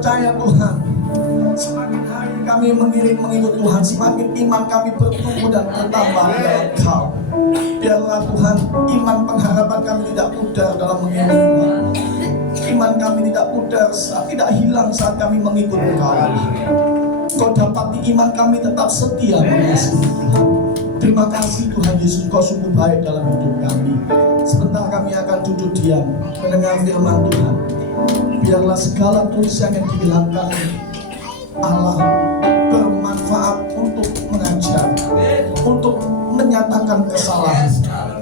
percaya Tuhan, semakin hari kami mengikut Tuhan, semakin iman kami bertumbuh dan bertambah dalam Kau. Biarlah Tuhan, iman pengharapan kami tidak pudar dalam mengikut Tuhan. Iman kami tidak pudar, tidak hilang saat kami mengikut Kau. Kau dapati iman kami tetap setia mengasihi Tuhan. Terima kasih Tuhan Yesus, Kau sungguh baik dalam hidup kami. Sebentar kami akan duduk diam mendengar firman Tuhan. Biarlah segala tulisan yang dihilangkan Allah bermanfaat untuk mengajar, untuk menyatakan kesalahan,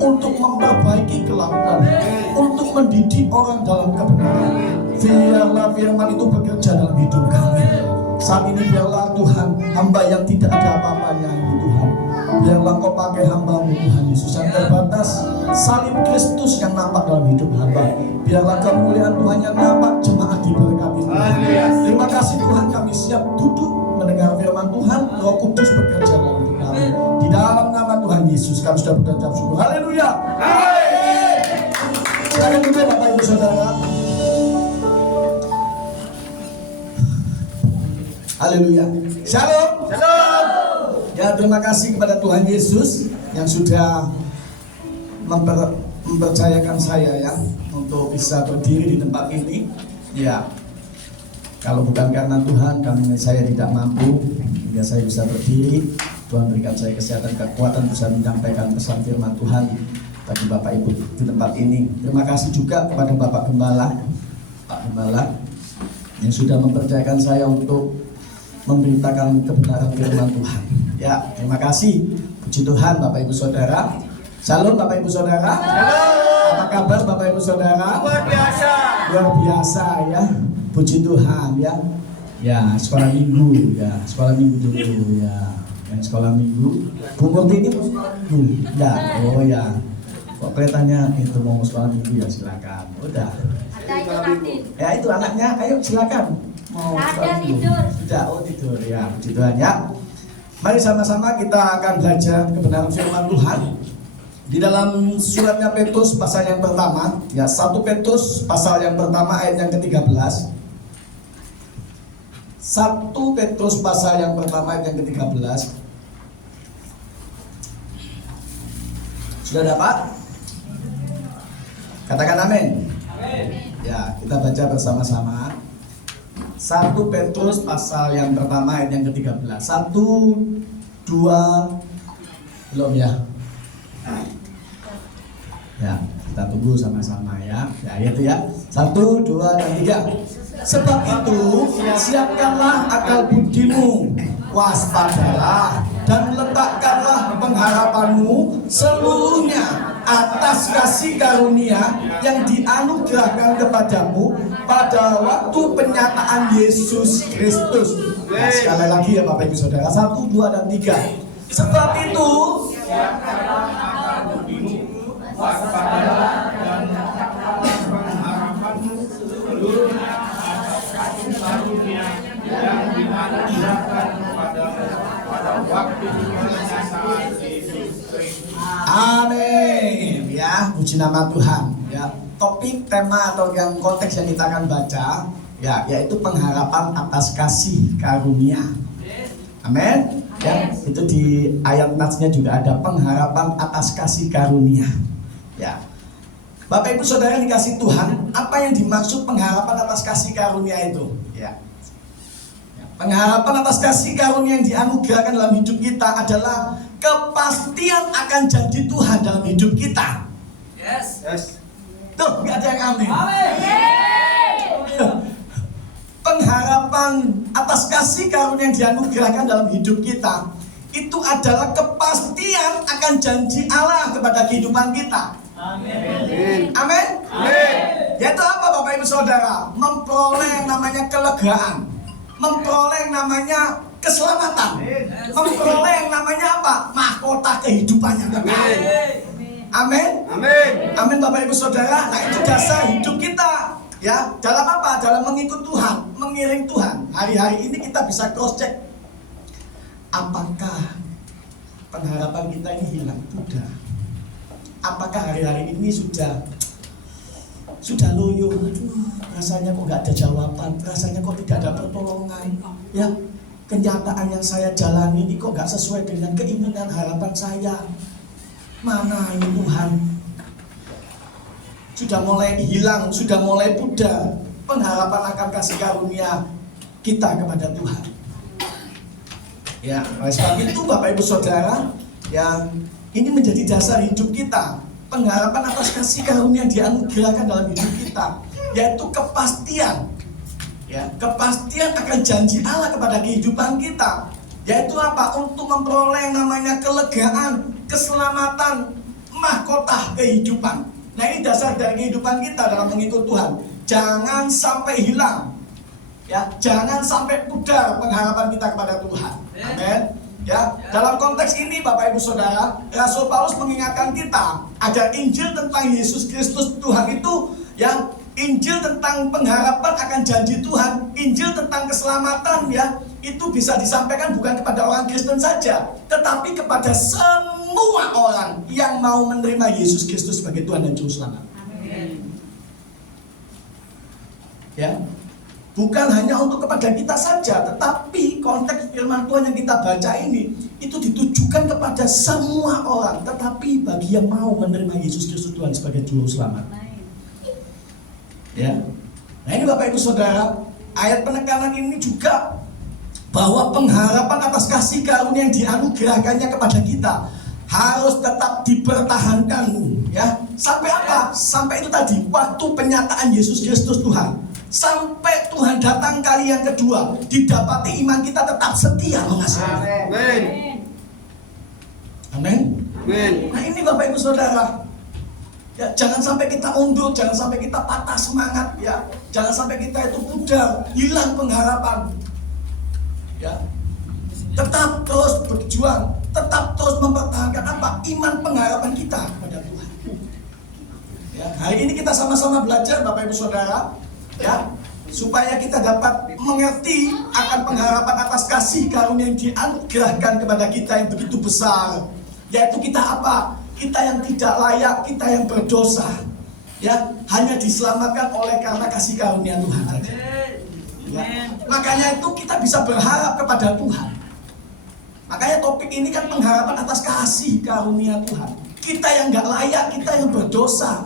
untuk memperbaiki kelakuan, untuk mendidik orang dalam kebenaran. Biarlah firman itu bekerja dalam hidup kami. Saat ini biarlah Tuhan, hamba yang tidak ada apa-apanya ini Tuhan, biarlah Kau pakai hamba-Mu Tuhan Yesus yang terbatas, salib Kristus yang nampak dalam hidup hamba. Biarlah kemuliaan Tuhan yang nampak, jemaat diberkati Tuhan. Terima kasih Tuhan, kami siap duduk mendengar firman Tuhan. Roh Kudus bekerja dalam hidup kami. Di dalam nama Tuhan Yesus kami sudah berucap syukur. Haleluya. Silakan duduk Bapak Ibu Saudara. Haleluya. Shalom. Shalom. Ya, terima kasih kepada Tuhan Yesus yang sudah mempercayakan saya ya untuk bisa berdiri di tempat ini. Ya, kalau bukan karena Tuhan, saya tidak mampu hingga saya bisa berdiri. Tuhan berikan saya kesehatan, kekuatan bisa menyampaikan pesan firman Tuhan bagi Bapak Ibu di tempat ini. Terima kasih juga kepada Bapak Gembala, Pak Gembala yang sudah mempercayakan saya untuk memberitakan kebenaran firman Tuhan. Ya, terima kasih. Puji Tuhan Bapak Ibu Saudara. Shalom Bapak Ibu Saudara. Shalom. Apa kabar Bapak Ibu Saudara? Luar biasa. Luar biasa ya. Puji Tuhan ya. Ya, sekolah minggu ya. Sekolah minggu dulu ya. Yang sekolah minggu. Bu Murti ini mau sekolah minggu? Ya, oh ya. Kok kelihatannya itu mau sekolah minggu ya, silakan. Udah. Ya itu anaknya, ayo silakan. Mau tidur. Tidak, oh tidur ya. Puji Tuhan ya. Mari sama-sama kita akan belajar kebenaran firman Tuhan di dalam suratnya Petrus pasal yang pertama ya, 1 Petrus pasal yang pertama ayat yang ke-13. 1 Petrus pasal yang pertama ayat yang ke-13. Sudah dapat? Katakan amin. Amin. Ya, kita baca bersama-sama. 1 Petrus pasal yang pertama ayat yang ke-13. 1, 2, belum ya? Ya, kita tunggu sama-sama ya. Ya, itu ya. 1, 2, dan 3. Sebab itu, siapkanlah akal budimu, waspadalah dan letakkanlah pengharapanmu seluruhnya atas kasih karunia yang dianugerahkan kepadamu pada waktu penyataan Yesus Kristus. Nah, sekali lagi ya Bapak Ibu Saudara, 1, 2, dan 3. Sebab itu, siapkanlah akal budimu, waspadalah dan letakkanlah pengharapanmu seluruhnya atas kasih karunia yang dianugerahkan kepadamu pada waktu penyataan Yesus Kristus. Amin. Ya, puji nama Tuhan. Ya, topik, tema atau yang konteks yang kita akan baca, ya, yaitu pengharapan atas kasih karunia. Amin. Ya, itu di ayat natsnya juga ada pengharapan atas kasih karunia. Ya, Bapak Ibu Saudara yang dikasih Tuhan, apa yang dimaksud pengharapan atas kasih karunia itu? Ya. Pengharapan atas kasih karunia yang dianugerahkan dalam hidup kita adalah kepastian akan janji Tuhan dalam hidup kita. Yes. Yes. Tuh, nggak ada yang amin. Pengharapan atas kasih karunia yang dianugerahkan dalam hidup kita itu adalah kepastian akan janji Allah kepada kehidupan kita. Amin. Amin. Amin. Yaitu apa Bapak Ibu Saudara? Memperoleh yang namanya kelegaan, memperoleh yang namanya keselamatan, memperoleh yang namanya apa? Mahkota kehidupan yang kekal. Amin. Amin. Amin Bapak Ibu Saudara. Nah, itu dasar hidup kita. Ya, dalam apa? Dalam mengikut Tuhan, mengiring Tuhan. Hari-hari ini kita bisa cross check. Apakah pengharapan kita ini hilang? Sudah. Apakah hari-hari ini sudah loyo? Aduh, rasanya kok nggak ada jawaban, rasanya kok tidak ada pertolongan, ya kenyataan yang saya jalani ini kok nggak sesuai dengan keinginan harapan saya. Mana ini Tuhan? Sudah mulai hilang, sudah mulai pudar pengharapan akan kasih karunia kita kepada Tuhan. Ya, oleh sebab itu Bapak Ibu Saudara, ya ini menjadi dasar hidup kita. Pengharapan atas kasih karunia yang dianugerahkan dalam hidup kita, yaitu kepastian, ya, kepastian akan janji Allah kepada kehidupan kita, yaitu apa? Untuk memperoleh yang namanya kelegaan, keselamatan, mahkota kehidupan. Nah, ini dasar dari kehidupan kita dalam mengikut Tuhan. Jangan sampai hilang, ya, jangan sampai pudar pengharapan kita kepada Tuhan. Amin. Ya, dalam konteks ini Bapak Ibu Saudara, Rasul Paulus mengingatkan kita agar Injil tentang Yesus Kristus Tuhan itu, ya, Injil tentang pengharapan akan janji Tuhan, Injil tentang keselamatan, ya, itu bisa disampaikan bukan kepada orang Kristen saja, tetapi kepada semua orang yang mau menerima Yesus Kristus sebagai Tuhan dan Juru Selamat. Amin. Ya. Bukan hanya untuk kepada kita saja, tetapi konteks firman Tuhan yang kita baca ini itu ditujukan kepada semua orang, tetapi bagi yang mau menerima Yesus Kristus Tuhan sebagai Juru Selamat. Ya. Nah, ini Bapak Ibu Saudara, ayat penekanan ini juga bahwa pengharapan atas kasih karunia yang dianugerahkannya kepada kita harus tetap dipertahankan, ya. Sampai apa? Sampai itu tadi, waktu penyataan Yesus Kristus Tuhan. Sampai Tuhan datang kali yang kedua, didapati iman kita tetap setia mengasihi. Amin. Amin. Amin. Nah, ini Bapak Ibu Saudara, ya, jangan sampai kita undur, jangan sampai kita patah semangat, ya, jangan sampai kita itu pudar, hilang pengharapan, ya. Tetap terus berjuang, tetap terus mempertahankan apa? Iman pengharapan kita kepada Tuhan. Ya, hari ini kita sama-sama belajar Bapak Ibu Saudara, ya, supaya kita dapat mengerti akan pengharapan atas kasih karunia yang dianugerahkan kepada kita yang begitu besar, yaitu kita apa? Kita yang tidak layak, kita yang berdosa, ya, hanya diselamatkan oleh karena kasih karunia Tuhan saja. Ya. Makanya itu kita bisa berharap kepada Tuhan. Makanya topik ini kan pengharapan atas kasih karunia Tuhan. Kita yang nggak layak, kita yang berdosa,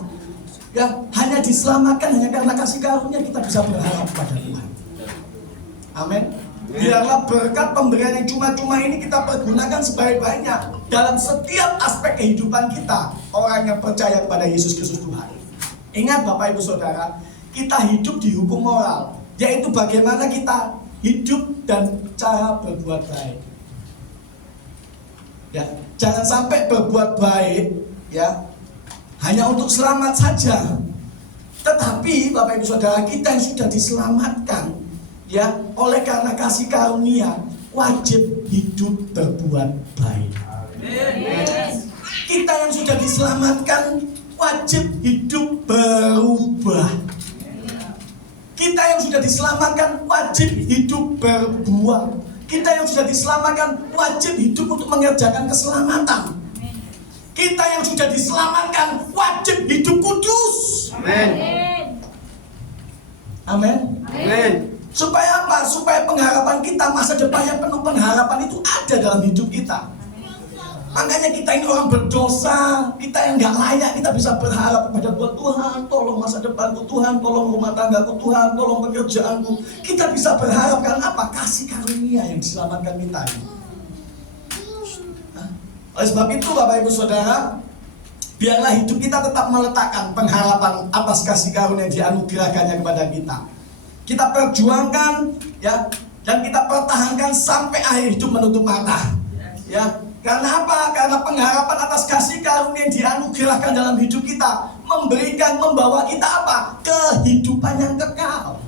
ya, hanya diselamatkan hanya karena kasih karunia, kita bisa berharap pada Tuhan. Amin. Biarlah berkat pemberian yang cuma-cuma ini kita pergunakan sebaik-baiknya dalam setiap aspek kehidupan kita, orang yang percaya kepada Yesus Kristus Tuhan. Ingat Bapak Ibu Saudara, kita hidup di hukum moral, yaitu bagaimana kita hidup dan cara berbuat baik. Ya, jangan sampai berbuat baik, ya, hanya untuk selamat saja. Tetapi Bapak Ibu Saudara, kita yang sudah diselamatkan, ya, oleh karena kasih karunia, wajib hidup berbuat baik. Kita yang sudah diselamatkan wajib hidup berubah. Kita yang sudah diselamatkan wajib hidup berbuah. Kita yang sudah diselamatkan wajib hidup untuk mengerjakan keselamatan. Kita yang sudah diselamatkan wajib hidup kudus. Amin. Amin. Amin. Supaya apa? Supaya pengharapan kita, masa depan yang penuh pengharapan itu ada dalam hidup kita. Makanya kita ini orang berdosa, kita yang gak layak, kita bisa berharap kepada Tuhan. Tuhan, tolong masa depanku, Tuhan, tolong rumah tanggaku, Tuhan, tolong pekerjaanku. Kita bisa berharap karena apa? Kasih karunia yang diselamatkan kita. Oleh sebab itu Bapak Ibu Saudara, biarlah hidup kita tetap meletakkan pengharapan atas kasih karunia yang dianugerahkannya kepada kita. Kita perjuangkan, ya, dan kita pertahankan sampai akhir hidup menutup mata. Ya, karena apa? Karena pengharapan atas kasih karunia yang dianugerahkan dalam hidup kita membawa kita apa? Kehidupan yang kekal.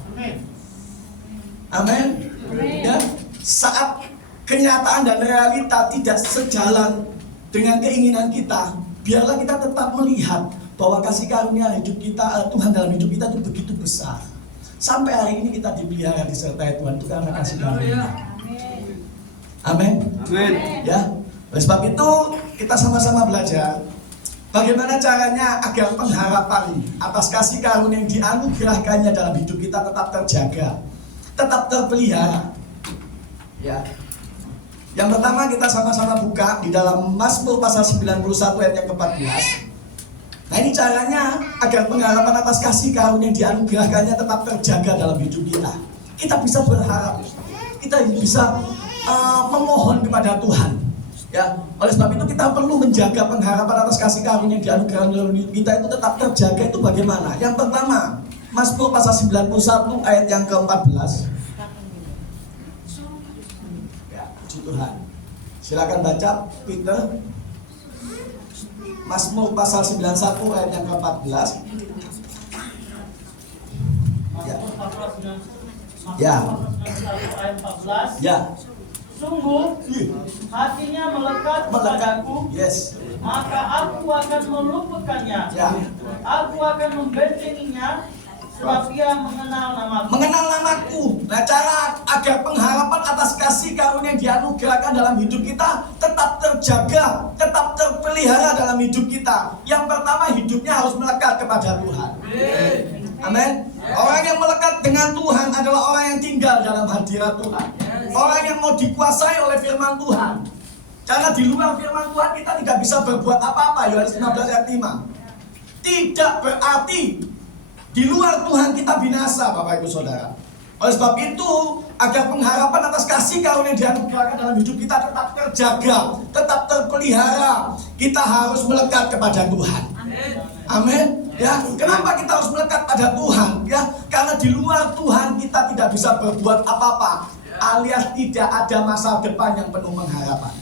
Amin. Ya, saat kenyataan dan realita tidak sejalan dengan keinginan kita, biarlah kita tetap melihat bahwa kasih karunia hidup kita, Tuhan dalam hidup kita itu begitu besar. Sampai hari ini kita dipelihara disertai Tuhan itu karena kasih karunia. Amin. Amin. Ya, oleh sebab itu kita sama-sama belajar Bagaimana caranya agar pengharapan atas kasih karunia yang dianugerahkannya dalam hidup kita tetap terjaga, tetap terpelihara? Ya. Yang pertama kita sama-sama buka di dalam Mazmur pasal 91 ayat yang ke-14. Nah ini caranya agar pengharapan atas kasih karunia yang dianugerahkannya tetap terjaga dalam hidup kita. Kita bisa berharap, kita bisa memohon kepada Tuhan. Ya, oleh sebab itu kita perlu menjaga pengharapan atas kasih karunia yang dianugerahkan dalam hidup kita itu tetap terjaga. Itu bagaimana? Yang pertama, Mazmur pasal 91 ayat yang ke-14. Ya, puji Tuhan. Silakan baca Peter. Mazmur pasal 91 ayat yang ke-14. Ya. Ya. Ya. Sungguh hatinya melekat kepadaku, yes. maka aku akan meluputkannya. Ya. Aku akan membentenginya, sebab ia mengenal namaku. Mengenal namaku. Nah, cara agar pengharapan atas kasih karunia yang dianugerahkan dalam hidup kita tetap terjaga, tetap terpelihara dalam hidup kita. Yang pertama, hidupnya harus melekat kepada Tuhan. Amin. Orang yang melekat dengan Tuhan adalah orang yang tinggal dalam hadirat Tuhan. Orang yang mau dikuasai oleh firman Tuhan. Karena di luar firman Tuhan kita tidak bisa berbuat apa-apa. Yohanes 15 ayat 5. Tidak berarti di luar Tuhan kita binasa, Bapak Ibu Saudara. Oleh sebab itu, agar pengharapan atas kasih karunia yang dianugerahkan dalam hidup kita tetap terjaga, tetap terpelihara, kita harus melekat kepada Tuhan. Amin. Ya, kenapa kita harus melekat pada Tuhan? Ya, karena di luar Tuhan kita tidak bisa berbuat apa-apa, alias tidak ada masa depan yang penuh pengharapan.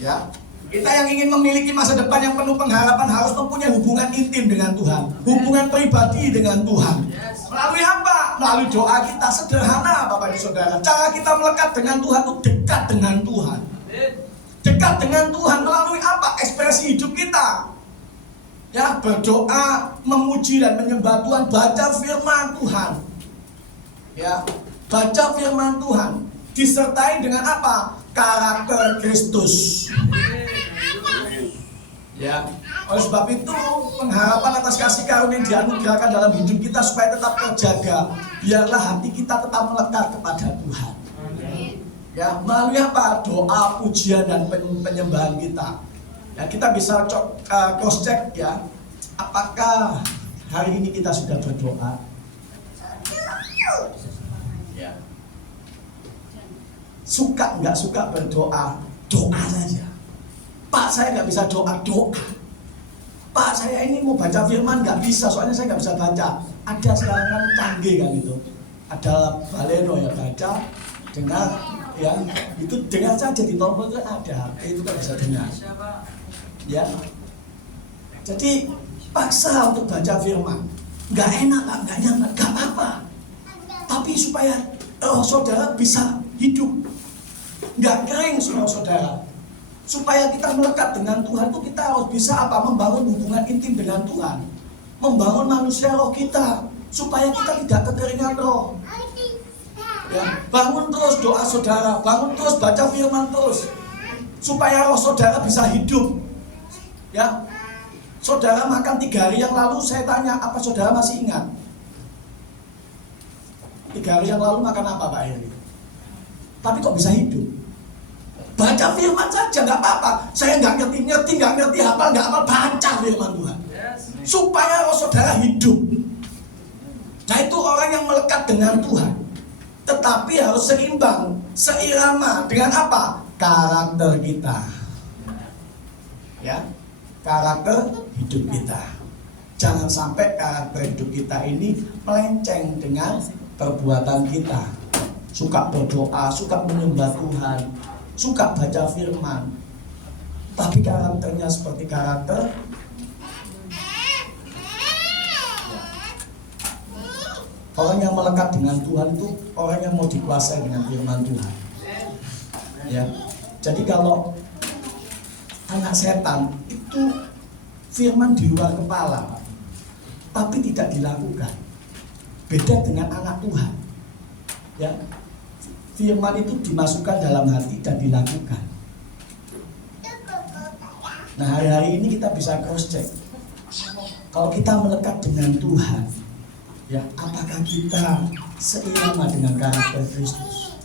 Ya, kita yang ingin memiliki masa depan yang penuh pengharapan harus mempunyai hubungan intim dengan Tuhan, hubungan pribadi dengan Tuhan. Melalui apa? Melalui doa kita. Sederhana, Bapak Ibu Saudara. Cara kita melekat dengan Tuhan itu dekat dengan Tuhan. Dekat dengan Tuhan melalui apa? Ekspresi hidup kita. Ya, berdoa, memuji dan menyembah Tuhan, baca firman Tuhan. Ya, baca firman Tuhan disertai dengan apa? Karakter Kristus. Ya, oleh sebab itu pengharapan atas kasih karunia yang dianugerahkan dalam hidup kita supaya tetap terjaga. Biarlah hati kita tetap melekat kepada Tuhan. Ya, melalui apa? Doa, pujian dan penyembahan kita. Ya, kita bisa cross check ya. Apakah hari ini kita sudah berdoa? Ya. Suka nggak suka berdoa, doa saja. Pak, saya nggak bisa doa. Pak, saya ini mau baca firman nggak bisa, soalnya saya nggak bisa baca. Ada sekarang kan canggih kan itu. Ada baleno ya, baca, dengar, ya itu dengar saja di tombol itu ada, itu kan bisa dengar. Ya, jadi paksa untuk baca firman, nggak enak, nggak nyaman, nggak apa-apa. Tapi supaya saudara bisa hidup, nggak kering saudara. Supaya kita melekat dengan Tuhan itu kita harus bisa apa? Membangun hubungan intim dengan Tuhan, membangun manusia roh kita, supaya kita tidak kekeringan roh. Ya, bangun terus doa saudara, bangun terus baca firman terus, supaya roh saudara bisa hidup. Ya, saudara makan 3 hari yang lalu, saya tanya, apa saudara masih ingat? 3 hari yang lalu makan apa Pak Heri? Tapi kok bisa hidup? Baca firman saja, nggak apa-apa. Saya nggak ngerti, hafal, nggak hafal, baca firman Tuhan. Supaya roh saudara hidup. Nah itu orang yang melekat dengan Tuhan. Tetapi harus seimbang, seirama dengan apa? Karakter kita. Ya, karakter hidup kita. Jangan sampai karakter hidup kita ini melenceng dengan perbuatan kita. Suka berdoa, suka menyembah Tuhan, suka baca firman, tapi karakternya seperti karakter orang yang melekat dengan Tuhan itu orang yang mau dikuasai dengan firman Tuhan. Ya, jadi kalau anak setan itu firman di luar kepala, tapi tidak dilakukan. Beda dengan anak Tuhan. Ya, firman itu dimasukkan dalam hati dan dilakukan. Nah, hari-hari ini kita bisa cross check. Kalau kita melekat dengan Tuhan, ya, apakah kita seirama dengan karakter Kristus?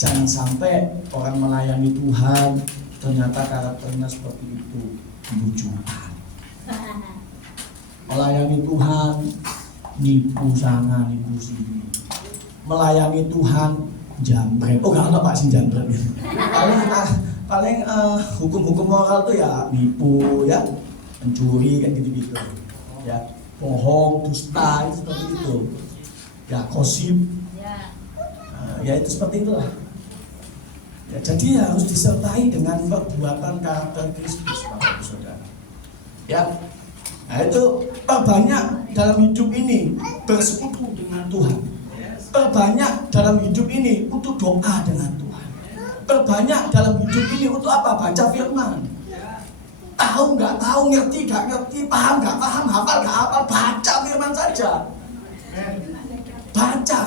Jangan sampai orang melayani Tuhan ternyata karakternya seperti itu, bujukan. Melayani Tuhan nipu sana, nipu sini. Melayani Tuhan jambret. Oh, enggak ada Pak sih jambret. Paling hukum-hukum moral tuh ya nipu, ya, mencuri kan gitu-gitu. Ya, bohong, dusta, seperti itu. Ya, gosip. Ya itu seperti itulah. Ya, jadi harus disertai dengan perbuatan karakter Kristus, Bapak Ibu Saudara. Ya, nah itu perbanyak dalam hidup ini bersekutu dengan Tuhan. Perbanyak dalam hidup ini untuk doa dengan Tuhan. Perbanyak dalam hidup ini untuk apa? Baca firman. Tahu nggak tahu, ngerti nggak ngerti, paham nggak paham, hafal nggak hafal, baca firman saja. Baca.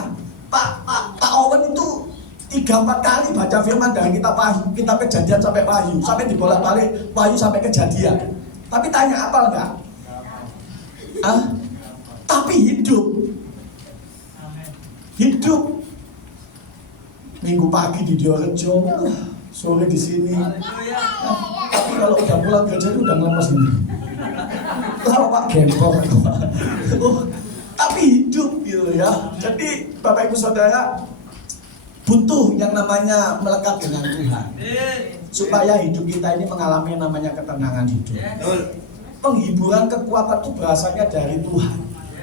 Pak Owen itu 3-4 kali baca firman dari kitab Kejadian sampai Wahyu, sampai dibolak-balik Wahyu sampai Kejadian. Tapi tanya apa enggak? Tapi hidup. Minggu pagi di Diorejo, sore di sini. Tapi kalau udah pulang kerja itu udah ngelemes ini. Kalau Pak gempor. Tapi hidup gitu ya. Jadi Bapak Ibu Saudara, butuh yang namanya melekat dengan Tuhan supaya hidup kita ini mengalami yang namanya ketenangan hidup. Penghiburan, kekuatan itu berasanya dari Tuhan.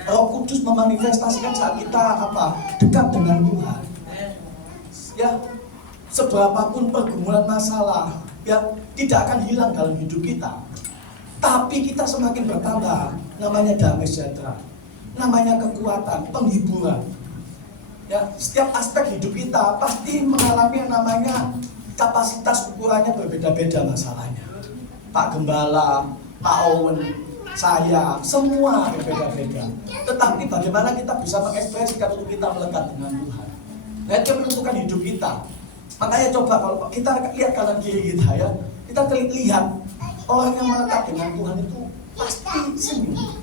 Roh Kudus memanifestasikan saat kita dekat dengan Tuhan. Ya, seberapapun pergumulan masalah, ya, tidak akan hilang dalam hidup kita. Tapi kita semakin bertambah, namanya damai sejahtera, namanya kekuatan, penghiburan. Ya, setiap aspek hidup kita pasti mengalami yang namanya kapasitas ukurannya berbeda-beda masalahnya. Pak Gembala, Pak Owen, saya, semua berbeda-beda. Tetapi bagaimana kita bisa mengekspresikan untuk kita melekat dengan Tuhan. Nah, itu menentukan hidup kita. Makanya coba kalau kita lihat kanan kiri kita, ya, kita lihat orang yang melekat dengan Tuhan itu pasti senyum.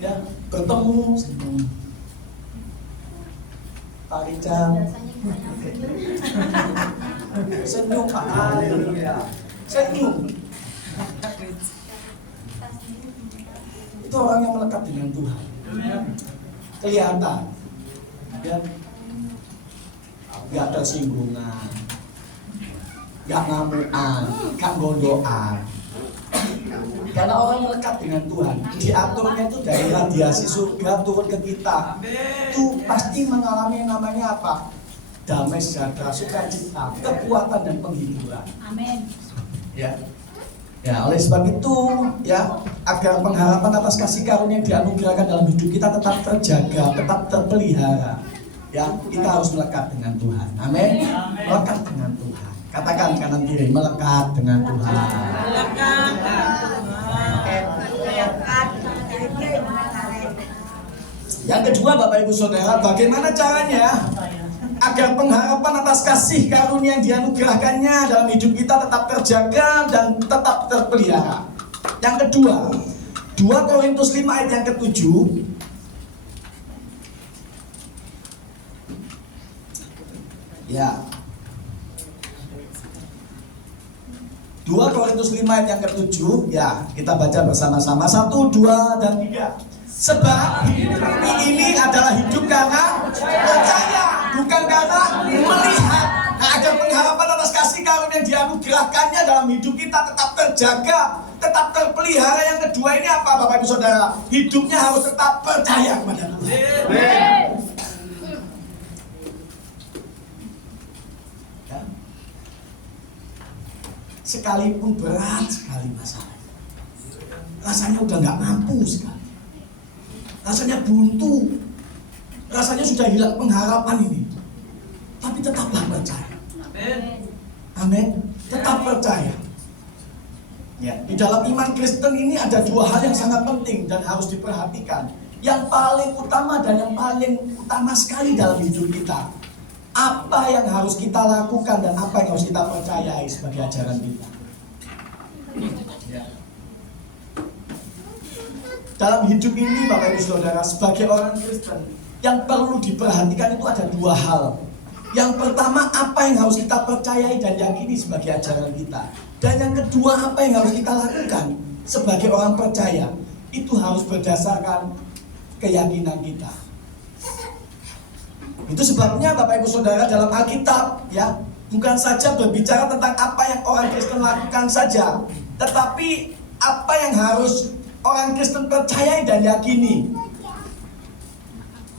Ya, bertemu senyum. Pak Rijal senyum, Pak Ali senyum. Itu orang yang melekat dengan Tuhan. Kelihatan, ya, gak tersinggungan, gak ngamuan, gak gondoan. Karena orang melekat dengan Tuhan, diaturnya itu dari radiasi surga turun ke kita. Itu pasti mengalami yang namanya apa? Damai sejahtera, sukacita, kekuatan dan penghiburan. Amin. Ya. Ya, oleh sebab itu, ya, agar pengharapan atas kasih karunia yang dianugerahkan dalam hidup kita tetap terjaga, tetap terpelihara. Ya, kita harus melekat dengan Tuhan. Amin. Melekat dengan Tuhan. Katakan kanan kiri, melekat dengan Tuhan. Yang kedua, Bapak Ibu Saudara, bagaimana caranya agar pengharapan atas kasih karunia yang dianugerahkannya dalam hidup kita tetap terjaga dan tetap terpelihara. Yang kedua, 2 Korintus 5 ayat yang ke-7. Ya. 2 Korintus 5 ayat yang ke-7, ya, kita baca bersama-sama. 1, 2, dan 3. Sebab ini adalah hidup karena percaya, bukan karena melihat. Nah, agar pengharapan atas kasih karunia yang dianugerahkannya dalam hidup kita tetap terjaga, tetap terpelihara. Yang kedua ini apa, Bapak Ibu Saudara? Hidupnya harus tetap percaya kepada Tuhan. Ya. Sekalipun berat sekali masalah, rasanya udah nggak mampu sekali, rasanya buntu, rasanya sudah hilang pengharapan ini, tapi tetaplah percaya. Amin. Tetap percaya. Ya, di dalam iman Kristen ini ada 2 hal yang sangat penting dan harus diperhatikan. Yang paling utama dan yang paling utama sekali dalam hidup kita, apa yang harus kita lakukan dan apa yang harus kita percayai sebagai ajaran kita. Dalam hidup ini Bapak Ibu Saudara, sebagai orang Kristen, yang perlu diperhatikan itu ada dua hal. Yang pertama, apa yang harus kita percayai dan yakini sebagai ajaran kita. Dan yang kedua, apa yang harus kita lakukan sebagai orang percaya. Itu harus berdasarkan keyakinan kita. Itu sebabnya Bapak Ibu Saudara, dalam Alkitab ya, bukan saja berbicara tentang apa yang orang Kristen lakukan saja, tetapi apa yang harus orang Kristen percayai dan yakini.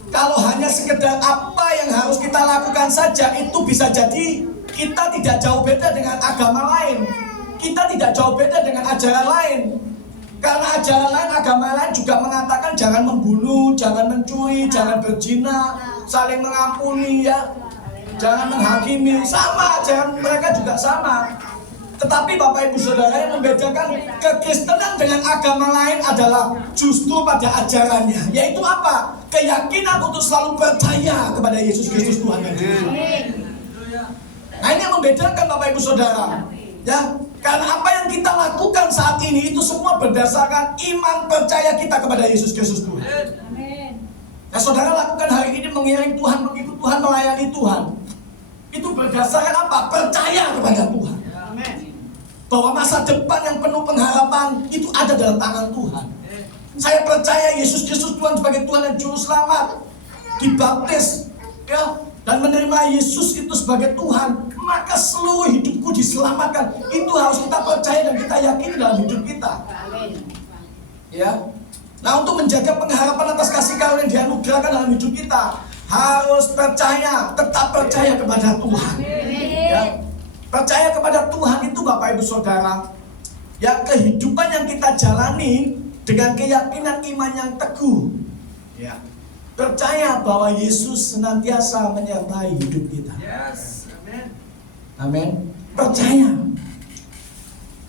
Kalau hanya sekedar apa yang harus kita lakukan saja, itu bisa jadi kita tidak jauh beda dengan agama lain. Kita tidak jauh beda dengan ajaran lain. Karena ajaran lain, agama lain juga mengatakan jangan membunuh, jangan mencuri, jangan berzina, saling mengampuni ya, jangan menghakimi. Sama, ajaran mereka juga sama. Tetapi Bapak Ibu Saudara, yang membedakan kekristenan dengan agama lain adalah justru pada ajarannya, yaitu apa? Keyakinan untuk selalu percaya kepada Yesus Kristus Tuhan dan Juru Selamat. Nah, ini yang membedakan Bapak Ibu Saudara, ya. Karena apa yang kita lakukan saat ini itu semua berdasarkan iman percaya kita kepada Yesus Kristus Tuhan. Nah, saudara lakukan hari ini mengiring Tuhan, mengikut Tuhan, melayani Tuhan. Itu berdasarkan apa? Percaya kepada Tuhan. Bahwa masa depan yang penuh pengharapan itu ada dalam tangan Tuhan. Saya percaya Yesus Kristus Tuhan sebagai Tuhan dan Juru Selamat, dibaptis ya, dan menerima Yesus itu sebagai Tuhan, maka seluruh hidupku diselamatkan. Itu harus kita percaya dan kita yakini dalam hidup kita. Ya. Nah, untuk menjaga pengharapan atas kasih karunia yang dianugerahkan dalam hidup kita, harus percaya, tetap percaya kepada Tuhan. Ya. Percaya kepada Tuhan itu Bapak Ibu Saudara, ya, kehidupan yang kita jalani dengan keyakinan iman yang teguh. Ya. Percaya bahwa Yesus senantiasa menyertai hidup kita. Yes, amen. Amin. Percaya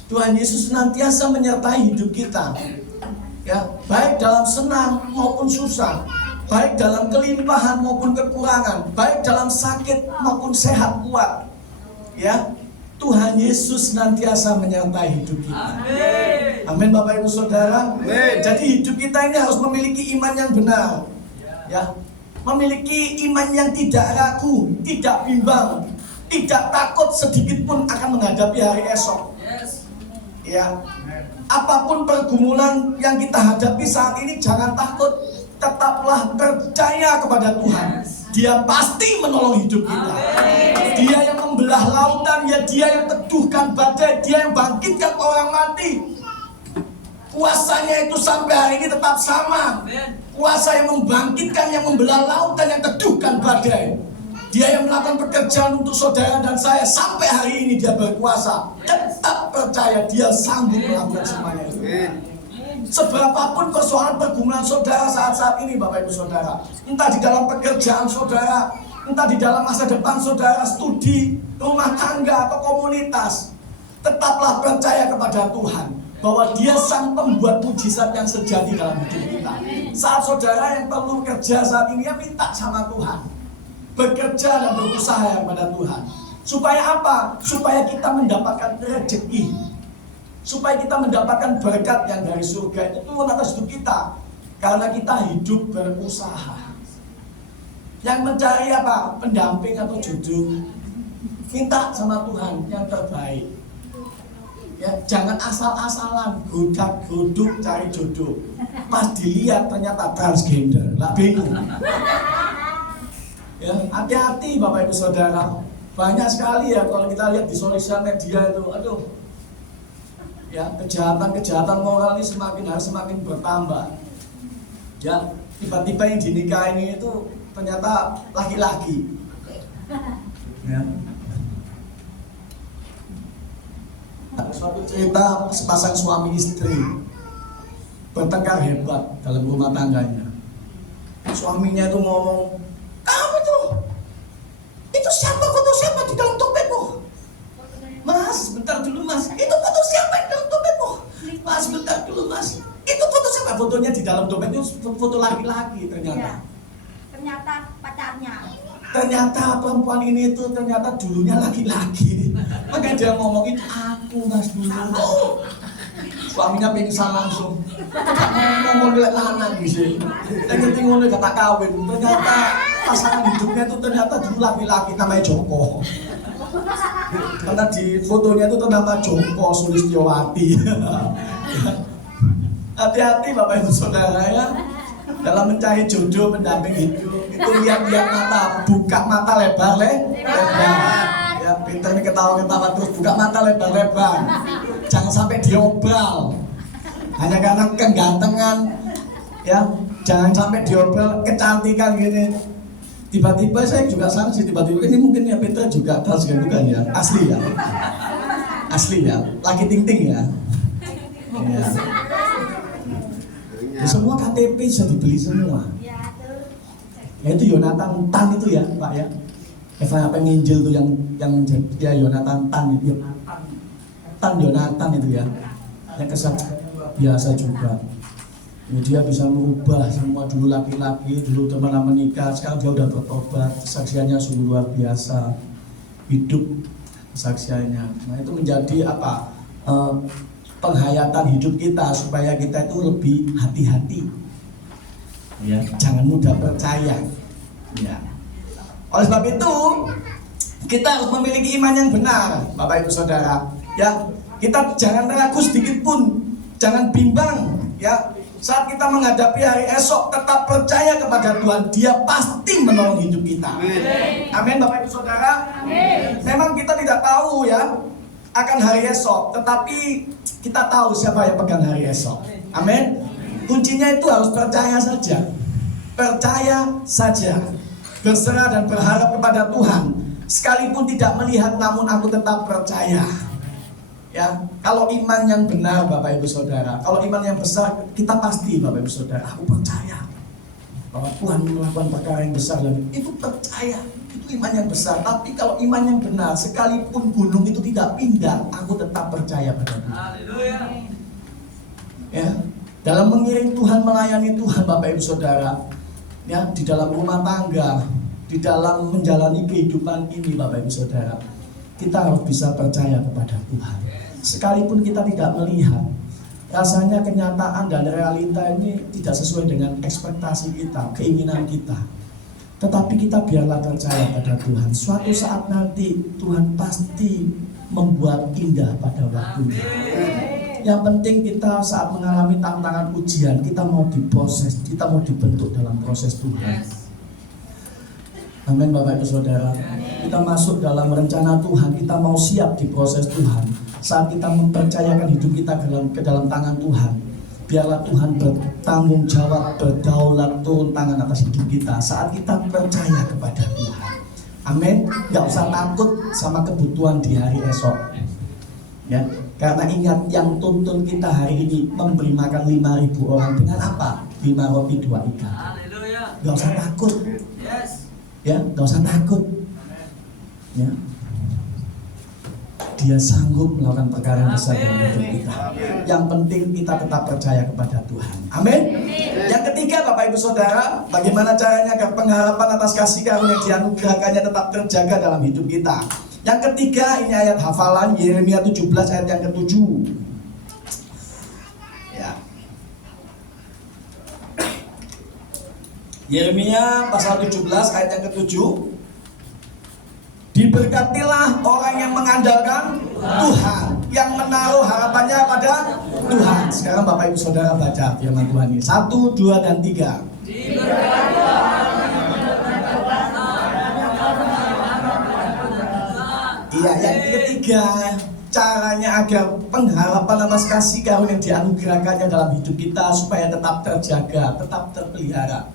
Tuhan Yesus senantiasa menyertai hidup kita. Ya, baik dalam senang maupun susah, baik dalam kelimpahan maupun kekurangan, baik dalam sakit maupun sehat kuat. Ya, Tuhan Yesus senantiasa menyertai hidup kita. Amin. Amin Bapak Ibu Saudara. Amin. Jadi hidup kita ini harus memiliki iman yang benar. Ya, memiliki iman yang tidak ragu, tidak bimbang, tidak takut sedikit pun akan menghadapi hari esok. Yes. Ya, apapun pergumulan yang kita hadapi saat ini, jangan takut, tetaplah percaya kepada Tuhan. Dia pasti menolong hidup kita. Dia yang membelah lautan, ya Dia yang teduhkan badai, Dia yang bangkitkan orang mati. Kuasanya itu sampai hari ini tetap sama. Kuasa yang membangkitkan, yang membelah lautan, yang teduhkan badai. Dia yang melakukan pekerjaan untuk saudara dan saya sampai hari ini. Dia berkuasa. Tetap percaya, Dia sanggup melakukan semuanya itu. Seberapapun persoalan pergumulan saudara saat ini Bapak Ibu Saudara, entah di dalam pekerjaan saudara, entah di dalam masa depan saudara, studi, rumah tangga atau komunitas, tetaplah percaya kepada Tuhan bahwa Dia sang pembuat mujizat yang sejati dalam hidup kita. Saat saudara yang perlu kerja saat ini, ya minta sama Tuhan, bekerja dan berusaha kepada Tuhan. Supaya apa? Supaya kita mendapatkan rezeki, supaya kita mendapatkan berkat yang dari surga itu turun atas hidup kita. Karena kita hidup berusaha. Yang mencari apa? Pendamping atau jodoh, minta sama Tuhan yang terbaik. Ya, jangan asal-asalan godak-goduk cari jodoh. Pas dilihat ternyata transgender, lah bingung. Ya, hati-hati Bapak Ibu Saudara. Banyak sekali ya kalau kita lihat di sosial media itu, aduh. Ya, kejahatan moral ini semakin hari semakin bertambah. Ya, tiba-tiba yang dinikahi itu ternyata laki-laki. Ya. Suatu cerita sepasang suami istri bertengkar hebat dalam rumah tangganya. Suaminya itu ngomong, "Kamu itu siapa, foto siapa di dalam dompetmu? Mas, bentar dulu mas, itu foto siapa di dalam dompetmu? Mas, bentar dulu mas, itu foto siapa?" Fotonya di dalam dompet itu foto laki-laki ternyata. Iya. Ternyata pacarnya. Ternyata perempuan ini itu ternyata dulunya laki-laki. Makanya dia ngomong, itu aku mas dulu. suaminya pingsan langsung. Ngomong lek lanang gitu. Yang penting ngono kata kawin. Ternyata pasangan hidupnya itu ternyata dulu laki-laki namanya Joko. Karena di fotonya itu ternama Joko Sulistyowati. Hati-hati Bapak Ibu Saudara ya. Dalam mencari jodoh pendamping hidup itu lihat-lihat mata, buka mata lebar. Ya, pinter nih ketawa-ketawa terus buka mata lebar-lebar. Jangan sampai diobral. Hanya karena kegantengan, ya. Jangan sampai diobral kecantikan gini. Tiba-tiba saya juga sanksi, tiba-tiba ini mungkin ya Petra juga transgen bukan ya? Asli ya? Asli ya? Lagi ting-ting ya? Ya. Semua KTP bisa dibeli semua. Ya itu Yonatan Tan itu ya Pak ya. Eva apa nginjil tuh yang ya Yonatan Tan itu. Tan Yonatan itu ya. Yang kesan biasa juga. Ya, dia bisa merubah semua, dulu laki-laki, dulu teman menikah, sekarang dia udah bertobat. Kesaksiannya sungguh luar biasa. Hidup kesaksiannya. Nah itu menjadi apa? Penghayatan hidup kita supaya kita itu lebih hati-hati. Ya, jangan mudah percaya. Ya. Oleh sebab itu, kita harus memiliki iman yang benar, Bapak Ibu Saudara. Ya, kita jangan ragu sedikit pun, jangan bimbang. Ya, saat kita menghadapi hari esok, tetap percaya kepada Tuhan. Dia pasti menolong hidup kita. Amin, Bapak Ibu Saudara. Amin. Memang kita tidak tahu ya akan hari esok, tetapi kita tahu siapa yang pegang hari esok. Amin. Kuncinya itu harus percaya saja. Percaya saja. Berserah dan berharap kepada Tuhan. Sekalipun tidak melihat, namun aku tetap percaya. Ya, kalau iman yang benar Bapak Ibu Saudara, kalau iman yang besar, kita pasti Bapak Ibu Saudara, aku percaya bahwa Tuhan melakukan perkara yang besar dan itu percaya. Itu iman yang besar. Tapi kalau iman yang benar, sekalipun gunung itu tidak pindah, aku tetap percaya pada Tuhan. Haleluya. Ya, dalam mengiring Tuhan, melayani Tuhan Bapak Ibu Saudara, ya, di dalam rumah tangga, di dalam menjalani kehidupan ini Bapak Ibu Saudara, kita harus bisa percaya kepada Tuhan. Sekalipun kita tidak melihat, rasanya kenyataan dan realita ini tidak sesuai dengan ekspektasi kita, keinginan kita. Tetapi kita biarlah percaya pada Tuhan. Suatu saat nanti Tuhan pasti membuat indah pada waktunya. Yang penting kita saat mengalami tantangan ujian, kita mau diproses, kita mau dibentuk dalam proses Tuhan. Amin Bapak Ibu Saudara. Kita masuk dalam rencana Tuhan, kita mau siap diproses Tuhan. Saat kita mempercayakan hidup kita ke dalam tangan Tuhan, biarlah Tuhan bertanggung jawab, berdaulat, turun tangan atas hidup kita. Saat kita percaya kepada Tuhan, amin. Gak usah takut sama kebutuhan di hari esok. Ya, karena ingat yang tuntun kita hari ini memberi makan 5.000 orang dengan apa? 5 roti 2 ikan. Gak usah takut. Ya, gak usah takut. Ya. Dia sanggup melakukan perkara yang besar dalam hidup kita. Yang penting kita tetap percaya kepada Tuhan. Amin. Yang ketiga Bapak Ibu Saudara, bagaimana caranya agar pengharapan atas kasih karunia yang dianugerahkannya tetap terjaga dalam hidup kita. Yang ketiga, ini ayat hafalan Yeremia 17 ayat yang ke-7. Ya. Yeremia pasal 17 ayat yang ke-7. Diberkatilah orang yang mengandalkan Tuhan, yang menaruh harapannya pada Tuhan. Sekarang Bapak Ibu Saudara baca firman Tuhan ini. 1, 2, dan 3. Iya, yang ketiga, caranya agar pengharapan atas kasih karunia yang dianugerahkannya dalam hidup kita supaya tetap terjaga, tetap terpelihara.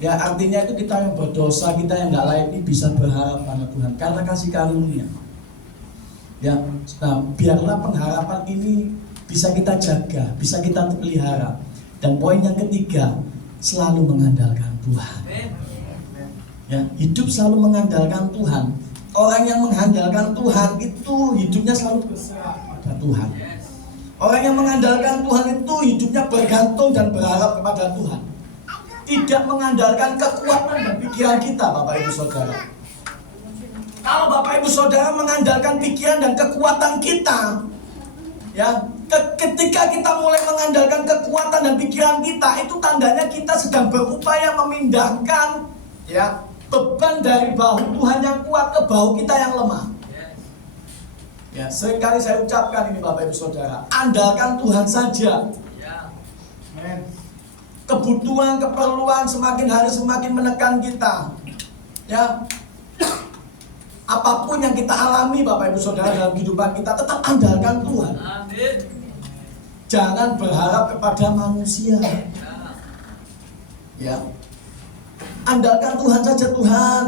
Ya, artinya itu kita yang berdosa, kita yang nggak layak ini bisa berharap pada Tuhan karena kasih karunia. Ya, nah, biarlah pengharapan ini bisa kita jaga, bisa kita pelihara. Dan poin yang ketiga, selalu mengandalkan Tuhan. Ya, hidup selalu mengandalkan Tuhan. Orang yang mengandalkan Tuhan itu hidupnya selalu berserah pada Tuhan. Orang yang mengandalkan Tuhan itu hidupnya bergantung dan berharap kepada Tuhan. Tidak mengandalkan kekuatan dan pikiran kita, Bapak Ibu Saudara. Kalau Bapak Ibu Saudara mengandalkan pikiran dan kekuatan kita, Ya, ketika kita mulai mengandalkan kekuatan dan pikiran kita, itu tandanya kita sedang berupaya memindahkan ya beban dari bahu Tuhan yang kuat ke bahu kita yang lemah. Ya, seringkali saya ucapkan ini Bapak Ibu Saudara, andalkan Tuhan saja. Kebutuhan, keperluan semakin hari semakin menekan kita. Ya, apapun yang kita alami Bapak Ibu Saudara dalam kehidupan kita, tetap andalkan Tuhan. Amin. Jangan berharap kepada manusia. Ya, andalkan Tuhan saja. Tuhan,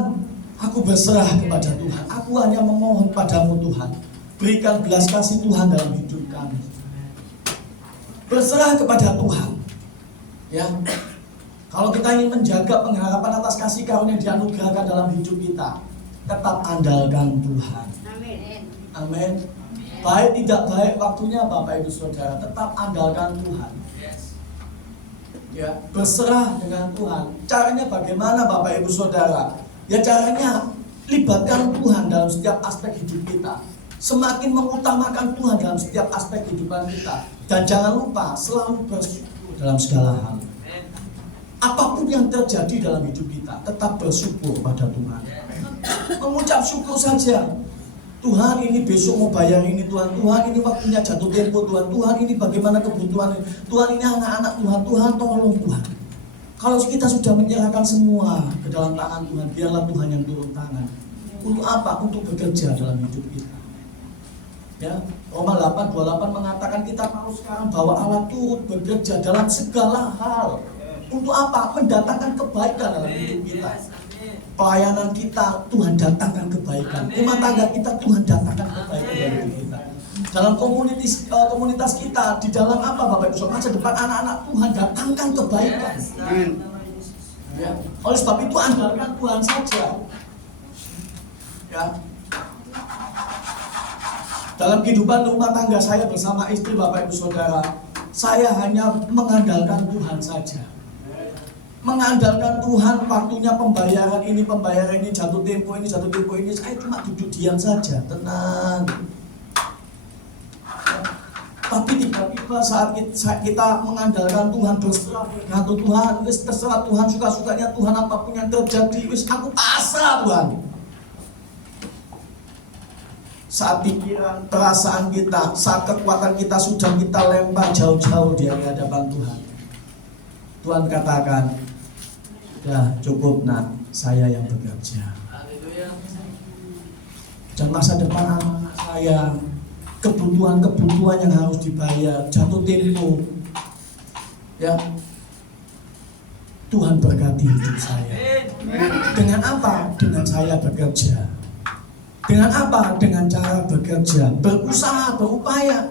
aku berserah kepada Tuhan. Aku hanya memohon padamu Tuhan. Berikan belas kasih Tuhan dalam hidup kami. Berserah kepada Tuhan. Ya, kalau kita ingin menjaga pengharapan atas kasih karunia yang dianugerahkan dalam hidup kita, tetap andalkan Tuhan. Amin. Amin. Baik tidak baik waktunya Bapak Ibu Saudara, tetap andalkan Tuhan. Ya, berserah dengan Tuhan. Caranya bagaimana Bapak Ibu Saudara? Ya, caranya libatkan Tuhan dalam setiap aspek hidup kita. Semakin mengutamakan Tuhan dalam setiap aspek kehidupan kita. Dan jangan lupa selalu bersyukur dalam segala hal. Apapun yang terjadi dalam hidup kita, tetap bersyukur pada Tuhan. Mengucap syukur saja. Tuhan, ini besok mau bayar ini Tuhan. Tuhan, ini waktunya jatuh tempo Tuhan. Tuhan, ini bagaimana kebutuhan ini. Tuhan, ini anak-anak Tuhan. Tuhan, tolong Tuhan. Kalau kita sudah menyerahkan semua ke dalam tangan Tuhan, biarlah Tuhan yang turun tangan. Untuk apa? Untuk bekerja dalam hidup kita. Ya, Roma 8:28 mengatakan kita tahu sekarang bahwa Allah turut bekerja dalam segala hal. Untuk apa? Mendatangkan kebaikan dalam hidup kita. Pelayanan kita, Tuhan datangkan kebaikan. Rumah tangga kita, Tuhan datangkan kebaikan dalam hidup kita. Dalam komunitas kita, di dalam apa Bapak Ibu Saudara, masa depan anak-anak Tuhan datangkan kebaikan. Ya. Oleh sebab itu andalkan Tuhan saja. Ya. Dalam kehidupan rumah tangga saya bersama istri Bapak Ibu Saudara, saya hanya mengandalkan Tuhan saja. Mengandalkan Tuhan, waktunya pembayaran ini, jatuh tempo ini, saya cuma duduk diam saja, tenang. Tapi tiba-tiba saat kita mengandalkan Tuhan, berserah dengan Tuhan, terserah Tuhan, suka-sukanya Tuhan, apapun yang terjadi, aku pasrah Tuhan. Saat pikiran, perasaan kita, saat kekuatan kita sudah kita lempar jauh-jauh di hadapan Tuhan, Tuhan katakan, "Dah cukup nak, saya yang bekerja." Dan masa depan anak-anak saya, kebutuhan-kebutuhan yang harus dibayar, jatuh tempo, ya, Tuhan berkati hidup saya. Dengan apa? Dengan saya bekerja. Dengan apa? Dengan cara bekerja, berusaha, berupaya.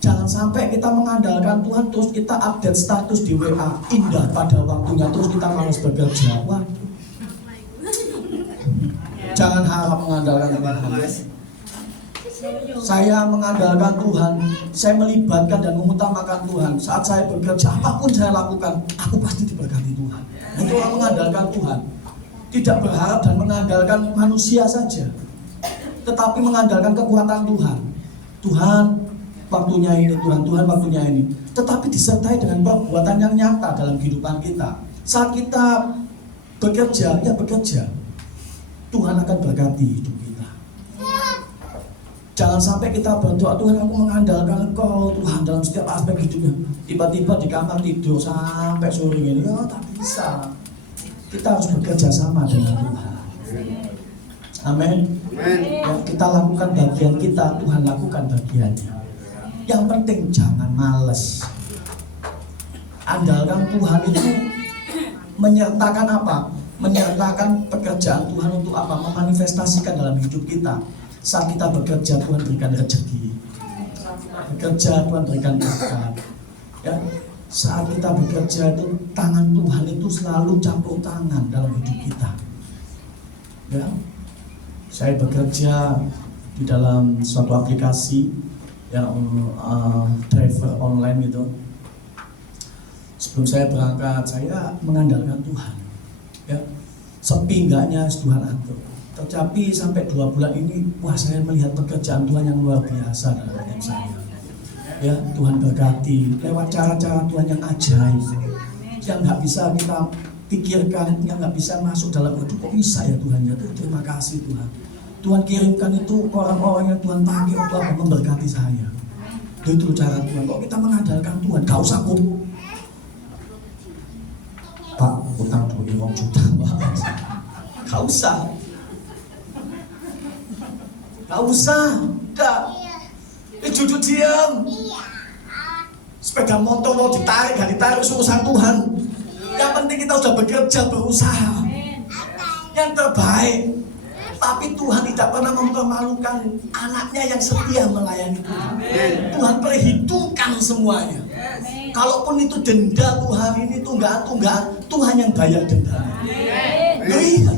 Jangan sampai kita mengandalkan Tuhan terus kita update status di WA, indah pada waktunya, terus kita malas bekerja. Wah. Jangan harap mengandalkan Tuhan. Saya mengandalkan Tuhan, saya melibatkan dan mengutamakan Tuhan. Saat saya bekerja, apapun saya lakukan, aku pasti diberkati Tuhan. Itu orang mengandalkan Tuhan. Tidak berharap dan mengandalkan manusia saja, tetapi mengandalkan kekuatan Tuhan. Tuhan, waktunya ini, Tuhan waktunya ini. Tetapi disertai dengan perbuatan yang nyata dalam kehidupan kita. Saat kita bekerja, ya bekerja, Tuhan akan berkati hidup kita. Jangan sampai kita berdoa, Tuhan aku mengandalkan Engkau Tuhan dalam setiap aspek hidupnya. Tiba-tiba di kamar tidur sampai sore ini, ya tak bisa. Kita harus bekerja sama dengan Tuhan. Amin. Ya, kita lakukan bagian kita, Tuhan lakukan bagiannya. Yang penting jangan malas. Andalkan Tuhan itu menyertakan apa? Menyertakan pekerjaan Tuhan untuk apa? Memanifestasikan dalam hidup kita. Saat kita bekerja, Tuhan berikan rezeki. Bekerja, Tuhan berikan berkat. Ya. Saat kita bekerja itu tangan Tuhan itu selalu campur tangan dalam hidup kita. Ya, saya bekerja di dalam suatu aplikasi yang driver online itu. Sebelum saya berangkat, saya mengandalkan Tuhan. Ya, sepi enggaknya Tuhan atur. Tetapi sampai 2 bulan ini, wah saya melihat pekerjaan Tuhan yang luar biasa dalam hidup saya. Ya, Tuhan berkati lewat cara-cara Tuhan yang ajaib, yang nggak bisa kita pikirkan, yang nggak bisa masuk dalam itu. Kok bisa ya Tuhan ya? Terima kasih Tuhan. Tuhan kirimkan itu orang-orang yang Tuhan pakai untuk apa? Memberkati saya. Itu cara Tuhan. Kok kita mengandalkan Tuhan? Gak usah kok. Pak, utang duit 2 juta. Gak usah. Gak usah. Gak. Jujur diam. Sepeda motor mau ditarik, gak ditarik urusan Tuhan. Yang penting kita sudah bekerja, berusaha yang terbaik. Tapi Tuhan tidak pernah mempermalukan anaknya yang setia melayani Tuhan. Tuhan perhitungkan semuanya. Kalaupun itu denda Tuhan, ini tunggaan-tunggaan, Tuhan yang bayar denda. Iya,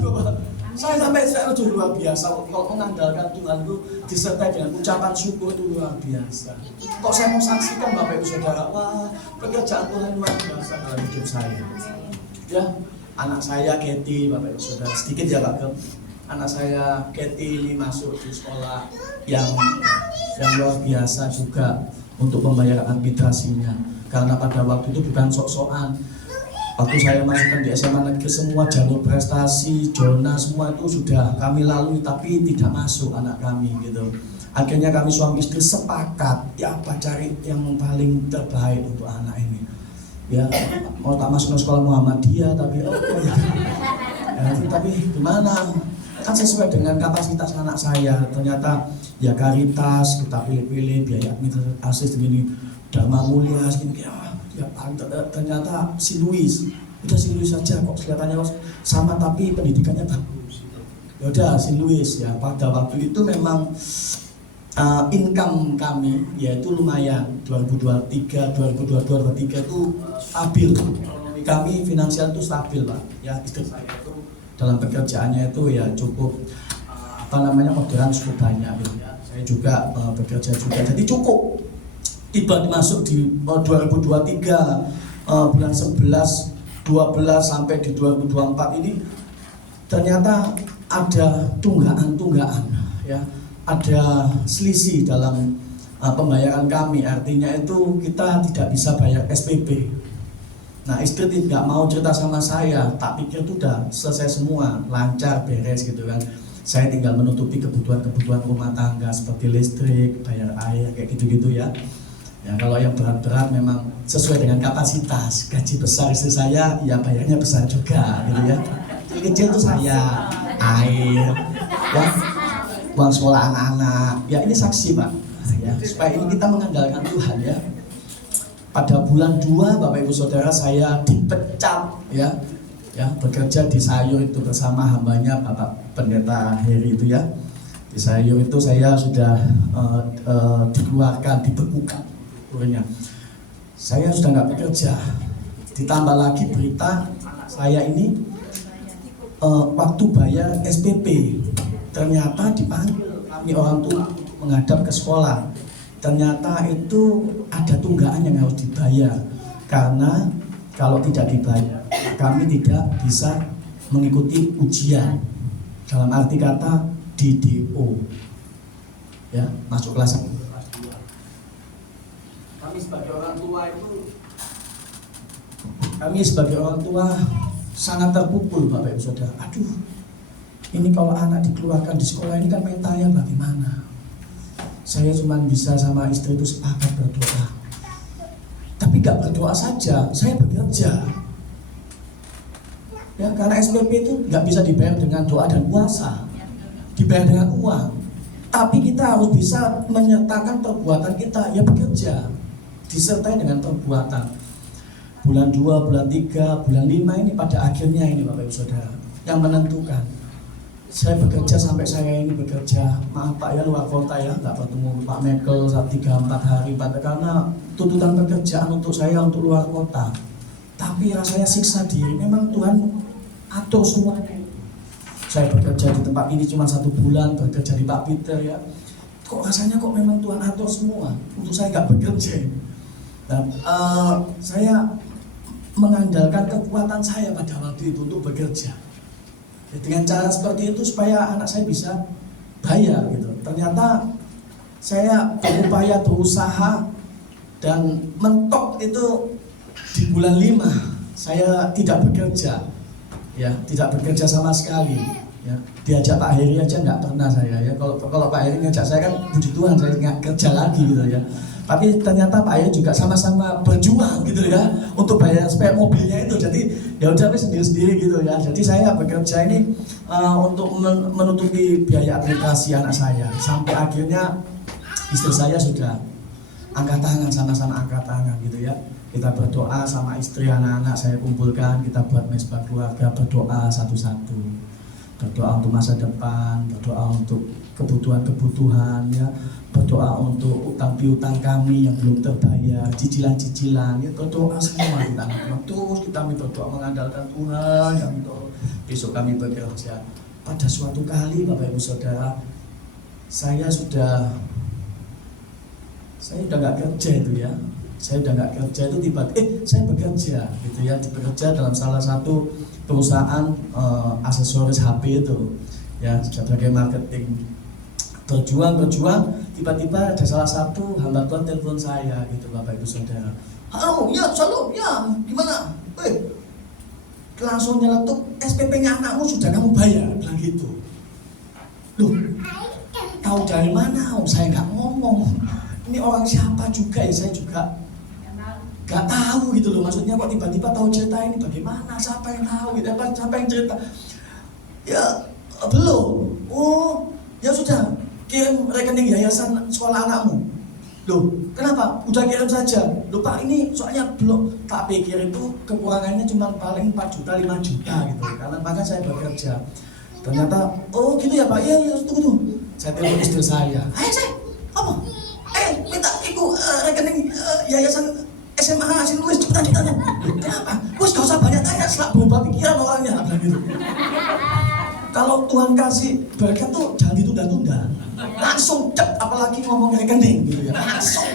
saya sampai saya itu luar biasa. Kalau mengandalkan Tuhan itu disertai dengan ucapan syukur itu luar biasa. Kok saya mau saksikan Bapak Ibu Saudara, wah pekerjaan Tuhan luar biasa dalam hidup saya. Ya, anak saya Katie, Bapak Ibu Saudara, sedikit ya Pak Gem. Anak saya Katie ini masuk di sekolah yang luar biasa juga untuk membayar administrasinya. Karena pada waktu itu bukan sok-sokan. Waktu saya masukkan di SMA negeri, semua jalur prestasi, zona semua itu sudah kami lalui, tapi tidak masuk anak kami gitu. Akhirnya kami suami istri sepakat, ya apa cari yang paling terbaik untuk anak ini. Ya mau tak masuk ke sekolah Muhammadiyah, tapi tapi gimana? Kan sesuai dengan kapasitas anak saya. Ternyata ya Karitas kita pilih-pilih, biaya administrasi begini, Dharma Mulia segini ya ternyata si Louis, udah si Louis saja kok kelihatannya sama tapi pendidikannya bagus. Ya udah si Louis ya, pada waktu itu memang income kami yaitu lumayan 2023 2022 2023 itu stabil. Kami finansial itu stabil Pak. Ya istri saya itu dalam pekerjaannya itu ya cukup orderan cukup banyak gitu ya. Saya juga bekerja juga, jadi cukup. Tiba masuk di 2023 bulan 11, 12 sampai di 2024 ini ternyata ada tunggaan ya, ada selisih dalam pembayaran kami. Artinya itu kita tidak bisa bayar SPP. Nah istri tidak mau cerita sama saya, tak pikir itu udah selesai semua, lancar, beres gitu kan. Saya tinggal menutupi kebutuhan rumah tangga seperti listrik, bayar air, kayak gitu-gitu ya. Ya kalau yang berat-berat memang sesuai dengan kapasitas. Gaji besar istri saya, ya bayarnya besar juga gitu ya. Kecil itu saya, air, ya, uang sekolah anak-anak. Ya ini saksi Pak, ya, supaya ini kita mengandalkan Tuhan ya. Pada bulan 2 Bapak Ibu Saudara saya dipecat ya bekerja di Sayur itu bersama hambanya Bapak Pendeta Heri itu ya. Di Sayur itu saya sudah dikeluarkan, dibekukan. Saya sudah nggak bekerja, ditambah lagi berita saya ini waktu bayar SPP ternyata dipanggil kami orang tua menghadap ke sekolah. Ternyata itu ada tunggaan yang harus dibayar, karena kalau tidak dibayar kami tidak bisa mengikuti ujian, dalam arti kata DDO ya, masuk kelas 1. Kami sebagai orang tua sangat terpukul Bapak Ibu Saudara. Aduh, ini kalau anak dikeluarkan di sekolah ini kan mentalnya bagaimana? Saya cuma bisa sama istri itu sepakat berdoa. Tapi gak berdoa saja, saya bekerja. Ya, karena SPP itu gak bisa dibayar dengan doa dan puasa, dibayar dengan uang. Tapi kita harus bisa menyertakan perbuatan kita, ya bekerja, disertai dengan perbuatan. Bulan 2, bulan 3, bulan 5 ini pada akhirnya ini Bapak Ibu Saudara yang menentukan. Saya bekerja sampai saya ini bekerja, maaf Pak ya, luar kota ya, nggak ketemu Pak Mekel 3-4 hari karena tuntutan pekerjaan untuk saya untuk luar kota. Tapi rasanya siksa diri, memang Tuhan atur semuanya. Saya bekerja di tempat ini cuma 1 bulan, bekerja di Pak Peter ya. Kok rasanya kok memang Tuhan atur semua, untuk saya nggak bekerja. Dan saya mengandalkan kekuatan saya pada waktu itu untuk bekerja. Ya, dengan cara seperti itu supaya anak saya bisa bayar gitu. Ternyata saya berupaya berusaha dan mentok itu di bulan 5 saya tidak bekerja, ya tidak bekerja sama sekali. Ya, diajak Pak Heri aja nggak pernah saya ya. Kalau Pak Heri ngajak saya kan puji Tuhan saya nggak kerja lagi gitu ya. Tapi ternyata Pak Heri juga sama-sama berjuang gitu ya untuk bayar spare mobilnya itu. Jadi ya udah sendiri-sendiri gitu ya. Jadi saya bekerja ini untuk menutupi biaya aplikasi anak saya. Sampai akhirnya istri saya sudah angkat tangan, sama-sama angkat tangan gitu ya. Kita berdoa sama istri, anak-anak saya kumpulkan, kita buat mesbah keluarga, berdoa satu-satu. Berdoa untuk masa depan, berdoa untuk kebutuhan-kebutuhan ya, berdoa untuk utang piutang kami yang belum terbayar, cicilan-cicilan, ya berdoa semua di tangan Tuhan. Terus kami berdoa mengandalkan Tuhan, kami doa. Besok kami bekerja. Pada suatu kali Bapak Ibu Saudara, saya udah nggak kerja itu ya. Saya udah nggak kerja itu tiba-tiba saya bekerja gitu ya, bekerja dalam salah satu perusahaan aksesoris HP itu ya, sebagai marketing. Berjuang tiba-tiba ada salah satu hamba Tuhan telepon saya gitu Bapak Ibu Saudara. Halo, ya Shalom, ya gimana? Langsung nyeletuk, SPP-nya anakmu sudah kamu bayar, bilang gitu. Loh, tahu dari mana? Saya nggak ngomong. Ini orang siapa juga ya, saya juga gak tahu gitu loh, maksudnya kok tiba-tiba tahu cerita ini bagaimana, siapa yang tahu gitu, siapa yang cerita ya, belum. Oh ya sudah, kirim rekening yayasan sekolah anakmu. Loh kenapa, udah kirim saja. Loh Pak, ini soalnya belum, tak pikir itu kekurangannya cuma paling 4 juta 5 juta gitu, karena maka saya bekerja. Ternyata oh gitu ya Pak, iya tunggu. Saya telepon istri saya, saya apa? Minta ikut rekening yayasan SMA Asin Luis, cepetan ditanya. Kenapa? Wes gak usah banyak tanya, selak berubah pikiran orangnya, bilang gitu. Kalau Tuhan kasih berkat tuh jangan ditunda-tunda, langsung cep, apalagi ngomong rekening gitu ya, langsung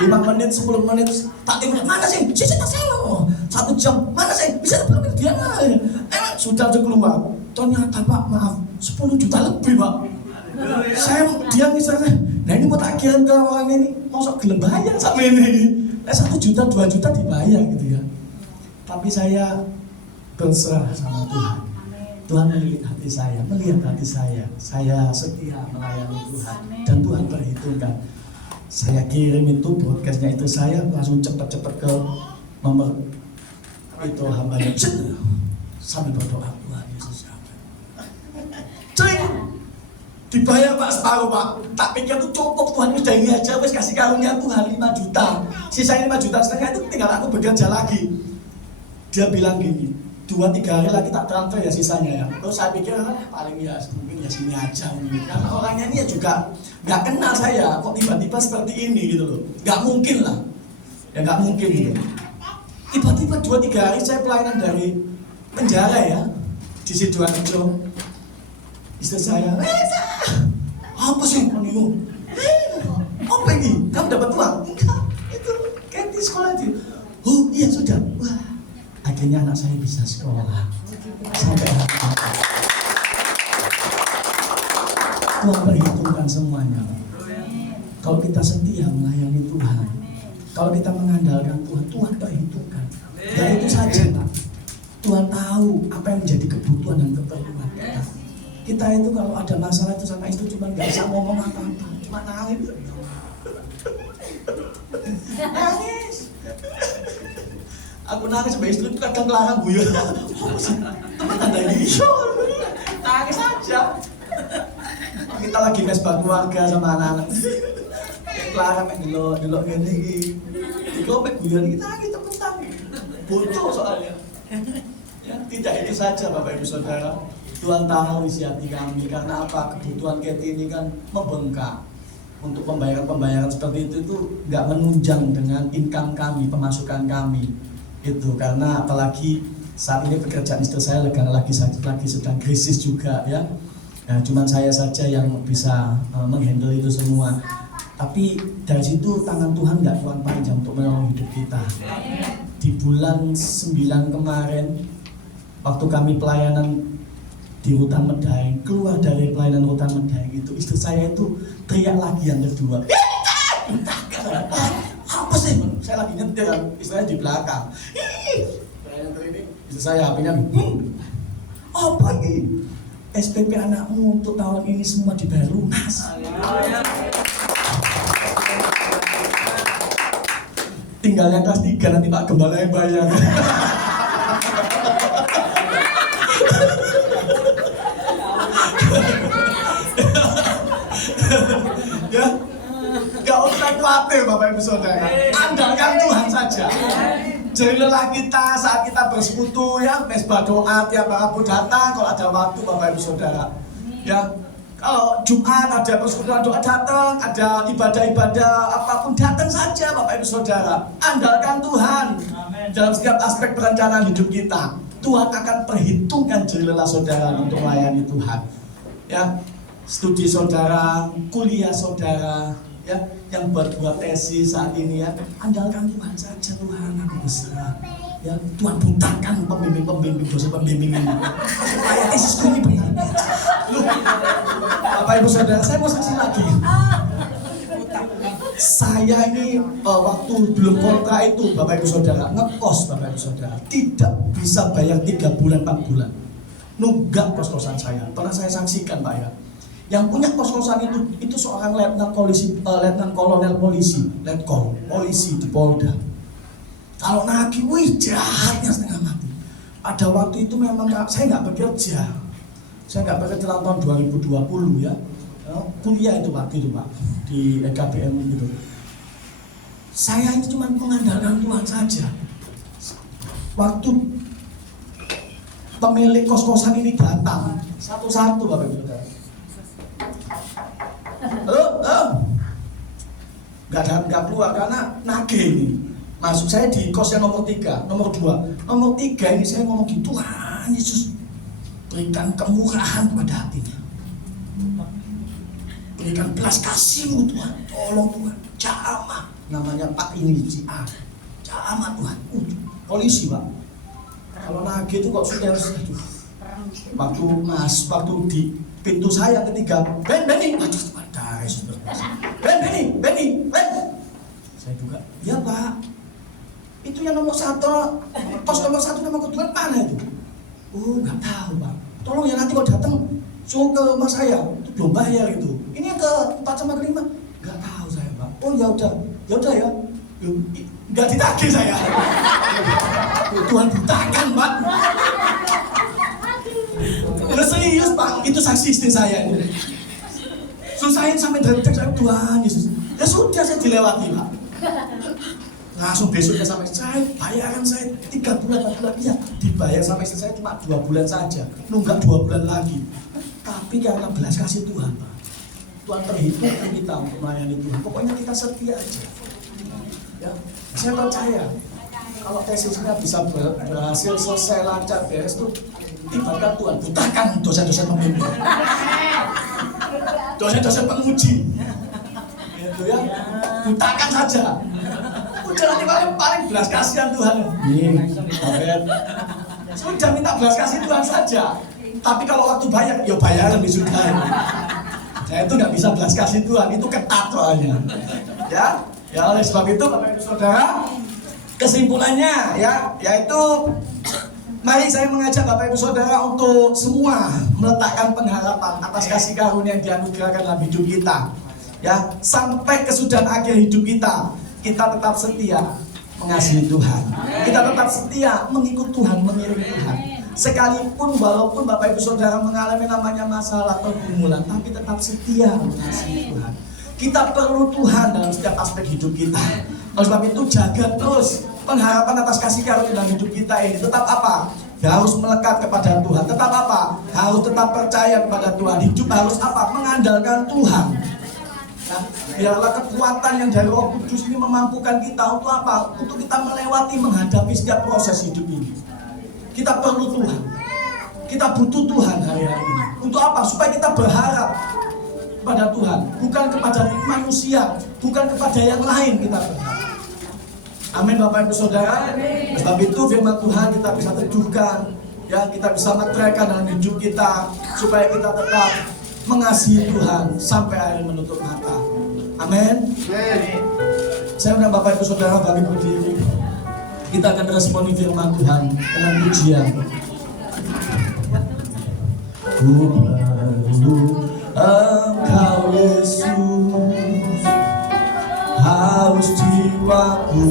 5 menit, 10 menit, tak timbul, mana sih? Sisi tak sewa, 1 jam, mana sih? Bisa berapa dia mana? Emang sudah keluar, ternyata Pak maaf, 10 juta lebih Pak. Dia misalnya, nah ini mau tak kirim ke orang ini, mosok gelem bayar sama ini. 1 juta, 2 juta dibayar gitu ya. Tapi saya berserah sama Tuhan. Tuhan melihat hati saya, melihat hati saya. Saya setia melayani Tuhan dan Tuhan perhitungkan. Saya kirim itu broadcastnya itu, saya langsung cepat-cepat ke nomor itu hambanya, sambil berdoa Tuhan Yesus. Cering, dibayar Pak separuh Pak. Tak pikir itu cukup, Tuhan udah ini aja, wes kasih karunia Tuhan 5 juta. Sisanya 5 juta setengah itu tinggal aku bekerja lagi. Dia bilang gini, 2-3 hari lagi tak transfer ya sisanya ya. Terus saya pikir paling ya mungkin ya sini aja mungkin. Karena orangnya ini ya juga nggak kenal saya, kok tiba-tiba seperti ini gitu loh. Nggak mungkin lah, ya nggak mungkin gitu. Tiba-tiba 2-3 hari saya pelayanan dari penjara ya, di Sidoarjo. Istri saya, apa sih kamu? Apa ini? Kamu dapat uang? Enggak, itu kayak di sekolah itu. Oh iya sudah. Wah, akhirnya anak saya bisa sekolah sampai hari ini. Tuhan perhitungkan semuanya. Kalau kita setia melayani Tuhan, kalau kita mengandalkan Tuhan, Tuhan perhitungkan. Dan itu saja Pak. Tuhan tahu apa yang menjadi kebutuhan dan keperluan kita. Kita itu kalau ada masalah itu sama istri cuma nggak bisa ngomong apa-apa, cuma nangis. Nangis. Aku nangis sama istri itu kadang larang guyon. Teman ada ini, nangis aja. Kita lagi mesbah keluarga sama anak-anak. Larang main delok gini. Dikomik guyon kita nangis teman-teman. Bocor soalnya. Ya, tidak itu saja Bapak Ibu Saudara. Tuhan tahu isi hati kami, karena apa? Kebutuhan Kathy ini kan membengkak. Untuk pembayaran seperti itu nggak menunjang dengan income kami, pemasukan kami. Itu karena apalagi saat ini pekerjaan istri saya lagi sedang krisis juga ya. Nah, cuman saya saja yang bisa menghandle itu semua. Tapi dari situ tangan Tuhan nggak kurang panjang untuk menolong hidup kita. Di bulan 9 kemarin Waktu kami pelayanan di hutan Medaeng, keluar dari pelayanan hutan Medaeng itu, istri saya itu teriak lagi yang kedua. Apa sih? Saya lagi nyetir, istilahnya di belakang. Ini istri saya HP-nya. Apa ini? SPP anakmu untuk tahun ini semua dibayar lunas. Tinggal yang kelas 3 nanti Pak Gembala yang bayar. Ya, gak usah khawatir Bapak Ibu Saudara. Andalkan Tuhan saja. Jadilah kita saat kita bersekutu ya, mesbah doa tiap Rabu datang kalau ada waktu Bapak Ibu Saudara. Ya, kalau Jumat ada persekutuan doa datang, ada ibadah-ibadah apapun datang saja Bapak Ibu Saudara. Andalkan Tuhan dalam setiap aspek perencanaan hidup kita. Tuhan akan perhitungkan jelilah saudara untuk melayani Tuhan. Ya, studi saudara, kuliah saudara, ya, yang buat tesis saat ini ya, andalkan Tuhan saja. Tuhan aku berserah. Ya, Tuhan bukakan pembimbing-pembimbing, dosen pembimbing ini supaya tesisku ini benar. Loh, Bapak Ibu Saudara, saya mau saksi lagi. Saya ini waktu belum kontrak itu Bapak Ibu Saudara, ngekos Bapak Ibu Saudara, tidak bisa bayar 3 bulan 4 bulan. Nunggak kos-kosan saya, pernah saya saksikan Pak ya. Yang punya kos-kosan itu seorang letnan kolonel polisi, letkol polisi di Polda. Kalau nagih, wih jahatnya setengah mati. Pada waktu itu memang saya nggak bekerja. Saya nggak bekerja tahun 2020 ya. Kuliah itu Pak, gitu Pak, di EKBM gitu. Saya ini cuma mengandalkan Tuhan saja. Waktu pemilik kos-kosan ini datang satu-satu Bapak Ibu Saudara. Halo, nggak keluar karena nagih ini. Masuk saya di kos yang nomor 3, nomor 2, nomor 3 ini saya ngomong gitu, Tuhan Yesus berikan kemurahan pada hatinya, berikan belas kasih-Mu Tuhan, tolong Tuhan, jamah, namanya Pak ini si A, jamah Tuhan, polisi Pak. Kalau nagih itu kok sudah waktu di pintu saya ketiga, Benny, waduh pada Yesus Benny, saya juga, ya Pak. Itu yang nomor 1, pos nomor 1 nomor kedua mana itu? Oh nggak tahu Pak. Tolong ya nanti kalau datang suruh ke rumah saya, itu belum bayar itu. Ini yang ke 4 sama ke 5, nggak tahu saya Pak. Oh ya udah ya. Nggak ditagih saya. Tuhan butakan Pak. Udah serius Pak, itu saksi istri saya ini. Susahin sampai detik saya, Tuhan Yesus. Ya sudah saya dilewati Pak. Langsung besoknya sampai saya bayaran saya 3 bulan 4 bulan ya dibayar sampai istri saya cuma 2 bulan saja, nunggak 2 bulan lagi. Tapi karena belas kasih Tuhan Pak, Tuhan perhitungkan kita untuk melayani Tuhan. Pokoknya kita setia aja. Ya, saya percaya kalau tesisnya bisa berhasil selesai lancar beres tuh, tiba-tiba Tuhan butakan dosen-dosen pembimbing, dosen-dosen penguji, gitu ya, butakan saja. Udah paling belas kasihan Tuhan. Sudah minta belas kasih Tuhan saja. Tapi kalau waktu bayar, ya bayaran disudahi. Saya itu nggak bisa belas kasih Tuhan, itu ketat soalnya. Ya oleh sebab itu Bapak Ibu Saudara, kesimpulannya yaitu mari saya mengajak Bapak Ibu Saudara untuk semua meletakkan pengharapan atas kasih karunia yang dianugerahkan dalam hidup kita. Ya, sampai kesudahan akhir hidup kita tetap setia mengasihi Tuhan. Kita tetap setia mengikut Tuhan, mengiring Tuhan. Sekalipun walaupun Bapak Ibu Saudara mengalami namanya masalah atau pergumulan, tapi tetap setia mengasihi Tuhan. Kita perlu Tuhan dalam setiap aspek hidup kita. Oleh sebab itu jaga terus pengharapan atas kasih karunia dalam hidup kita ini. Tetap apa? Harus melekat kepada Tuhan. Tetap apa? Harus tetap percaya kepada Tuhan. Hidup harus apa? Mengandalkan Tuhan. Nah, biarlah kekuatan yang dari Roh Kudus ini memampukan kita untuk apa? Untuk kita melewati, menghadapi setiap proses hidup ini. Kita perlu Tuhan. Kita butuh Tuhan hari-hari ini. Untuk apa? Supaya kita berharap kepada Tuhan, bukan kepada manusia, bukan kepada yang lain kita berharap. Amin Bapak Ibu Saudara. Sebab itu firman Tuhan kita bisa teduhkan ya kita bisa meteraikan dalam hidup kita supaya kita tetap mengasihi Tuhan sampai akhir menutup mata. Amin. Saya undang Bapak Ibu Saudara bagi berdiri. Kita akan responi firman Tuhan dengan pujian. Ku perlu Engkau Yesus, haus jiwaku